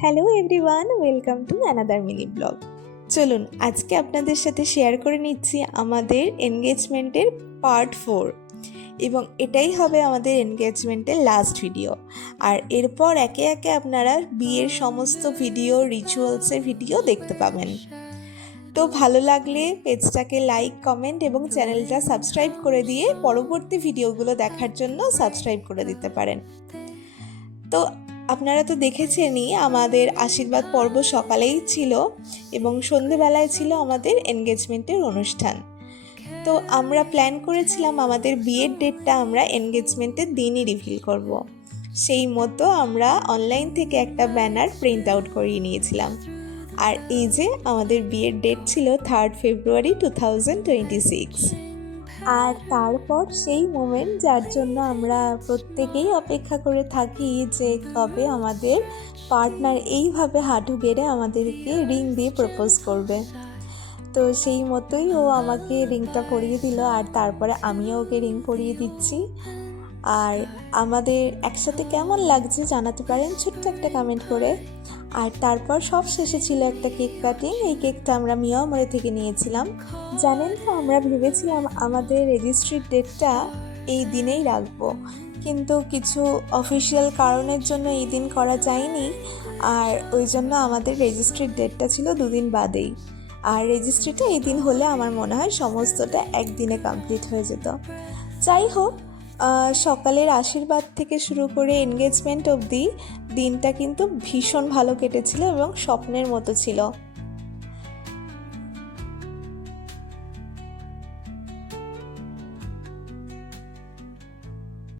Hello everyone, welcome to another mini blog. চলুন আজকে আপনাদের সাথে শেয়ার করে নিচ্ছি আমাদের এনগেজমেন্টের পার্ট 4 এবং এটাই হবে আমাদের এনগেজমেন্টের লাস্ট ভিডিও। আর এরপর একে একে আপনারা বিয়ের সমস্ত ভিডিও, রিচুয়ালসের ভিডিও দেখতে পাবেন। তো ভালো লাগলে পেজটাকে লাইক, কমেন্ট এবং চ্যানেলটা সাবস্ক্রাইব করে দিয়ে পরবর্তী ভিডিওগুলো দেখার জন্য সাবস্ক্রাইব করে দিতে পারেন। তো আপনারা তো দেখেছেনই আমাদের আশীর্বাদ পর্ব সকালেই ছিল এবং সন্ধেবেলায় ছিল আমাদের এনগেজমেন্টের অনুষ্ঠান। তো আমরা প্ল্যান করেছিলাম আমাদের বিয়ের ডেটটা আমরা এনগেজমেন্টের দিনই রিভিল করব। সেই মতো আমরা অনলাইন থেকে একটা ব্যানার প্রিন্ট আউট করিয়ে নিয়েছিলাম। আর এই যে আমাদের বিয়ের ডেট ছিল 3 ফেব্রুয়ারি 2026। আর তারপর সেই মোমেন্ট যার জন্য আমরা প্রত্যেকেই অপেক্ষা করে থাকি যে কবে আমাদের পার্টনার এইভাবে হাঁটু গেড়ে আমাদেরকে রিং দিয়ে প্রপোজ করবে। তো সেই মতোই ও আমাকে রিংটা পরিয়ে দিল আর তারপরে আমিও ওকে রিং পরিয়ে দিচ্ছি। আর আমাদের একসাথে কেমন লাগছে জানাতে পারেন ছোট্ট একটা কমেন্ট করে। আর তারপর সব শেষে ছিল একটা কেক কাটিং। এই কেকটা আমরা মিয়ামরে থেকে নিয়েছিলাম। জানেন তো, আমরা ভেবেছিলাম আমাদের রেজিস্ট্রির ডেটটা এই দিনেই রাখবো, কিন্তু কিছু অফিসিয়াল কারণের জন্য এই দিন করা যায়নি। আর ওই জন্য আমাদের রেজিস্ট্রির ডেটটা ছিল 2 দিন বাদেই। আর রেজিস্ট্রিটা এই দিন হলে আমার মনে হয় সমস্তটা একদিনে কমপ্লিট হয়ে যেত। যাই হোক, সকালের আশীর্বাদ থেকে শুরু করে এনগেজমেন্ট অবধি দিনটা কিন্তু ভীষণ ভালো কেটেছিল এবং স্বপ্নের মতো ছিল।